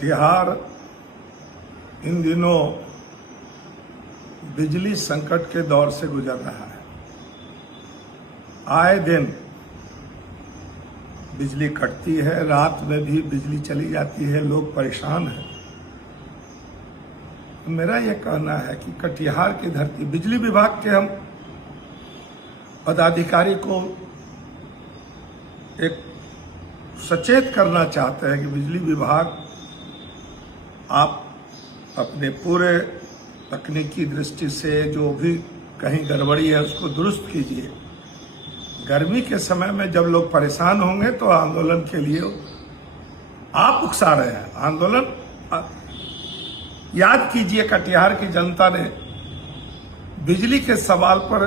बिहार इन दिनों बिजली संकट के दौर से गुजर रहा है। आए दिन बिजली कटती है, रात में भी बिजली चली जाती है, लोग परेशान हैं। मेरा यह कहना है कि कटिहार की धरती, बिजली विभाग के हम पदाधिकारी को एक सचेत करना चाहते हैं कि बिजली विभाग आप अपने पूरे तकनीकी दृष्टि से जो भी कहीं गड़बड़ी है उसको दुरुस्त कीजिए। गर्मी के समय में जब लोग परेशान होंगे तो आंदोलन के लिए आप उकसा रहे हैं। आंदोलन याद कीजिए, कटिहार की जनता ने बिजली के सवाल पर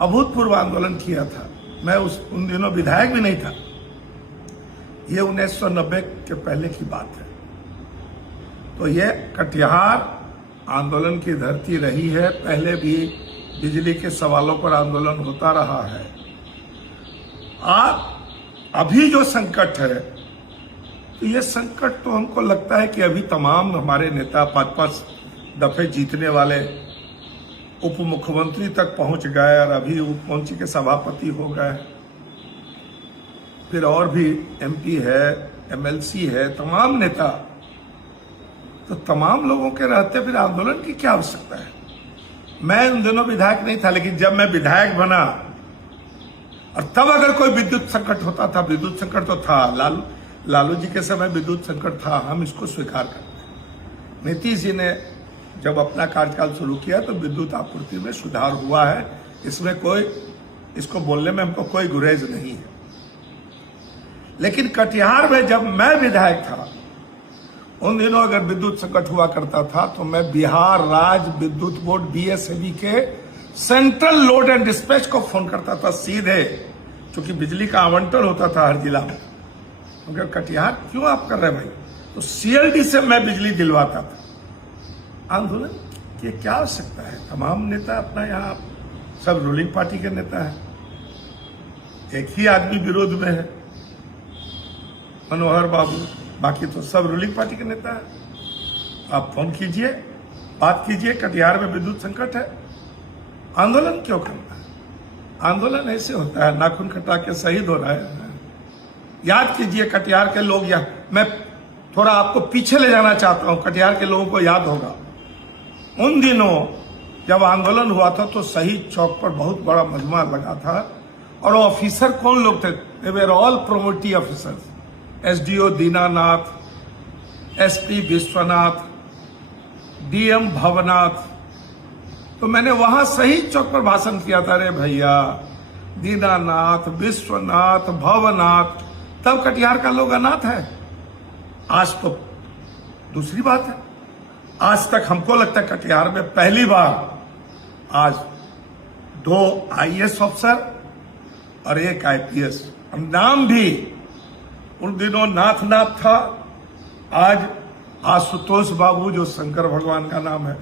अभूतपूर्व आंदोलन किया था। मैं उन दिनों विधायक भी नहीं था। ये 1990 के पहले की बात है। तो ये कटिहार आंदोलन की धरती रही है। पहले भी बिजली के सवालों पर आंदोलन होता रहा है। अभी जो संकट है, तो ये संकट तो हमको लगता है कि अभी तमाम हमारे नेता 5-5 दफे जीतने वाले उप मुख्यमंत्री तक पहुंच गए और अभी उप मुख्यमंत्री के सभापति हो गए। फिर और भी एमपी है, एमएलसी है, तमाम नेता। तो तमाम लोगों के रहते फिर आंदोलन की क्या आवश्यकता है। मैं उन दिनों विधायक नहीं था, लेकिन जब मैं विधायक बना और तब अगर कोई विद्युत संकट होता था, विद्युत संकट तो था, लालू जी के समय विद्युत संकट था, हम इसको स्वीकार करते हैं। नीतीश जी ने जब अपना कार्यकाल शुरू किया तो विद्युत आपूर्ति में सुधार हुआ है। इसमें इसको बोलने में हमको कोई गुरेज नहीं है। लेकिन कटिहार में जब मैं विधायक था, उन दिनों अगर विद्युत संकट हुआ करता था तो मैं बिहार राज्य विद्युत बोर्ड बीएसएबी के सेंट्रल लोड एंड डिस्पैच को फोन करता था सीधे, क्योंकि बिजली का आवंटन होता था हर जिला में। अगर कटिहार क्यों आप कर रहे भाई, तो सीएलडी से मैं बिजली दिलवाता था। आंदोलन की क्या आवश्यकता है। तमाम नेता अपना यहाँ सब रूलिंग पार्टी के नेता हैं। एक ही आदमी विरोध में है, मनोहर बाबू, बाकी तो सब रूलिंग पार्टी के नेता हैं। आप फोन कीजिए, बात कीजिए। कटिहार में विद्युत संकट है, आंदोलन क्यों करना है। आंदोलन ऐसे होता है, नाखून कटा के शहीद हो रहा है। याद कीजिए कटिहार के लोग, मैं थोड़ा आपको पीछे ले जाना चाहता हूं। कटिहार के लोगों को याद होगा उन दिनों जब आंदोलन हुआ था तो शहीद चौक पर बहुत बड़ा मजमा लगा था। और वो ऑफिसर कौन लोग थे? They were all promotee officers. SDO Dinanath, SP Vishwanath, DM Bhavnath. तो मैंने वहां शहीद चौक पर भाषण किया था। अरे भैया, दीनानाथ, विश्वनाथ, भवनाथ, तब कटिहार का लोग अनाथ है। आज तो दूसरी बात है। आज तक हमको लगता है कटिहार में पहली बार आज 2 आईएएस अफसर और 1 आईपीएस। नाम भी उन दिनों नाथ था, आज आशुतोष बाबू जो शंकर भगवान का नाम है,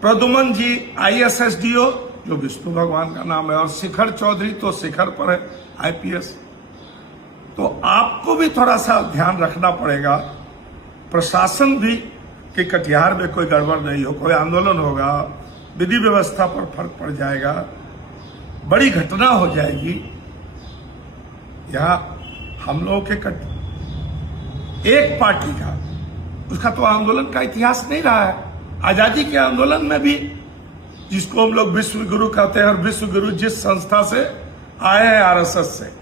प्रदुमन जी आईएसएसडीओ जो विष्णु भगवान का नाम है, और शिखर चौधरी तो शिखर पर है आईपीएस। तो आपको भी थोड़ा सा ध्यान रखना पड़ेगा। प्रशासन भी कि कटिहार में कोई गड़बड़ नहीं हो, कोई आंदोलन होगा, विधि व्यवस्था पर फर्क पड़ जाएगा, बड़ी घटना हो जाएगी। यहाँ हम लोगों के एक पार्टी का, उसका तो आंदोलन का इतिहास नहीं रहा है। आजादी के आंदोलन में भी, जिसको हम लोग विश्व गुरु कहते हैं, और विश्व गुरु जिस संस्था से आए हैं, आरएसएस से,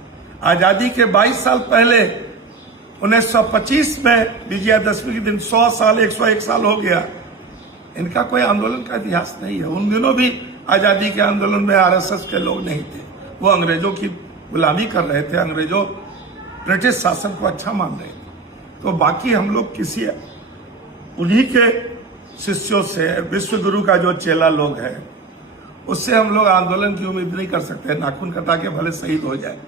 आजादी के 22 साल पहले 1925 में विजयादशमी के दिन 100 साल 101 साल हो गया। इनका कोई आंदोलन का इतिहास नहीं है। उन दिनों भी आजादी के आंदोलन में आरएसएस के लोग नहीं थे। वो अंग्रेजों की गुलामी कर रहे थे, अंग्रेजों ब्रिटिश शासन को अच्छा मान रहे थे। तो बाकी हम लोग किसी उन्हीं के शिष्यों से, विश्व गुरु का जो चेला लोग है, उससे हम लोग आंदोलन की उम्मीद नहीं कर सकते। नाखून कटा के भले शहीद हो जाए।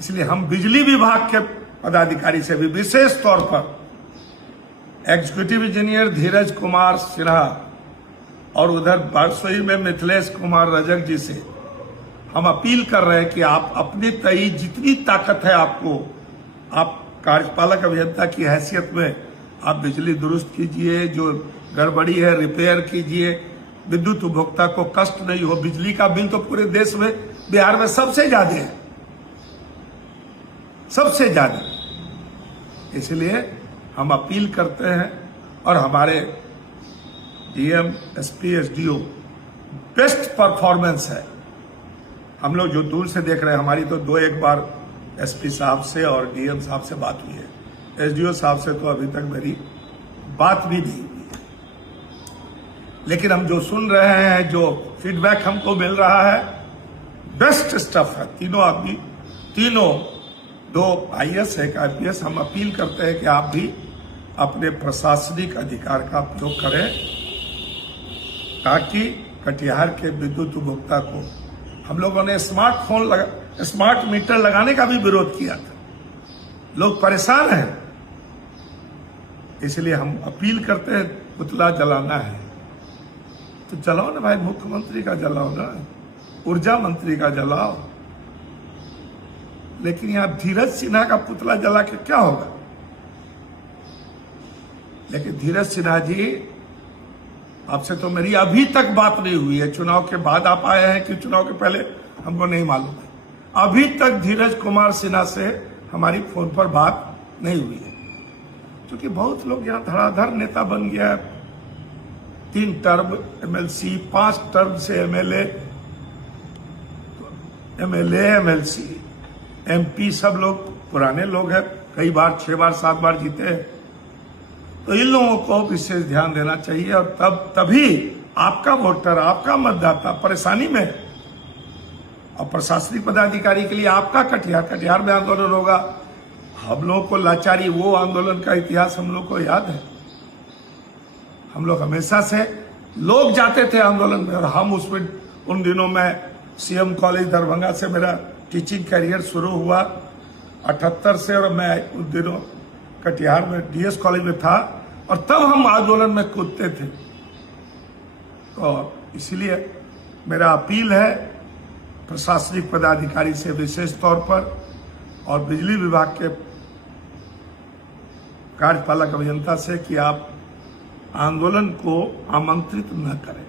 इसलिए हम बिजली विभाग के पदाधिकारी से भी विशेष तौर पर एग्जीक्यूटिव इंजीनियर धीरज कुमार सिन्हा और उधर बारसोई में मिथिलेश कुमार रजक जी से हम अपील कर रहे हैं कि आप अपनी तय जितनी ताकत है आपको, आप कार्यपालक अभियंता की हैसियत में आप बिजली दुरुस्त कीजिए, जो गड़बड़ी है रिपेयर कीजिए, विद्युत उपभोक्ता को कष्ट नहीं हो। बिजली का बिल तो पूरे देश में, बिहार में सबसे ज्यादा है, सबसे ज्यादा। इसलिए हम अपील करते हैं और हमारे DM, SP, SDO best performance है। हम लोग जो दूर से देख रहे हैं, हमारी तो 2-1 बार एसपी साहब से और डीएम साहब से बात हुई है। एसडीओ साहब से तो अभी तक मेरी बात भी नहीं हुई है, लेकिन हम जो सुन रहे हैं, जो फीडबैक हमको मिल रहा है, बेस्ट स्टफ है। तीनों आदमी, तीनों, 2 आईएएस, 1 आईपीएस। हम अपील करते हैं कि आप भी अपने प्रशासनिक अधिकार का उपयोग करें, ताकि कटिहार के विद्युत उपभोक्ता को, हम लोगों ने स्मार्ट मीटर लगाने का भी विरोध किया था, लोग परेशान हैं। इसलिए हम अपील करते हैं, पुतला जलाना है तो जलाओ ना भाई, मुख्यमंत्री का जलाओ ना, ऊर्जा मंत्री का जलाओ। लेकिन यहां धीरज सिन्हा का पुतला जला के क्या होगा? लेकिन धीरज सिन्हा जी, आपसे तो मेरी अभी तक बात नहीं हुई है। चुनाव के बाद आप आए हैं कि चुनाव के पहले, हमको नहीं मालूम है। अभी तक धीरज कुमार सिन्हा से हमारी फोन पर बात नहीं हुई है, क्योंकि बहुत लोग यहाँ धड़ाधड़ नेता बन गया है। 3 टर्म एमएलसी, 5 टर्म से एमएलए, एमएलसी, एमपी, सब लोग पुराने लोग हैं, कई बार 6 बार 7 बार जीते हैं। तो इन लोगों को विशेष ध्यान देना चाहिए, और तभी आपका वोटर, आपका मतदाता परेशानी में है। और प्रशासनिक पदाधिकारी के लिए आपका कटिहार में आंदोलन होगा। हम लोगों को लाचारी, वो आंदोलन का इतिहास हम लोग को याद है। हम लोग हमेशा से, लोग जाते थे आंदोलन में, और हम उसमें, उन दिनों में सीएम कॉलेज दरभंगा से मेरा टीचिंग करियर शुरू हुआ 78 से, और मैं उन दिनों कटिहार में डीएस कॉलेज में था, और तब हम आंदोलन में कूदते थे। तो इसलिए मेरा अपील है प्रशासनिक पदाधिकारी से विशेष तौर पर, और बिजली विभाग के कार्यपालक अभियंता से, कि आप आंदोलन को आमंत्रित न करें।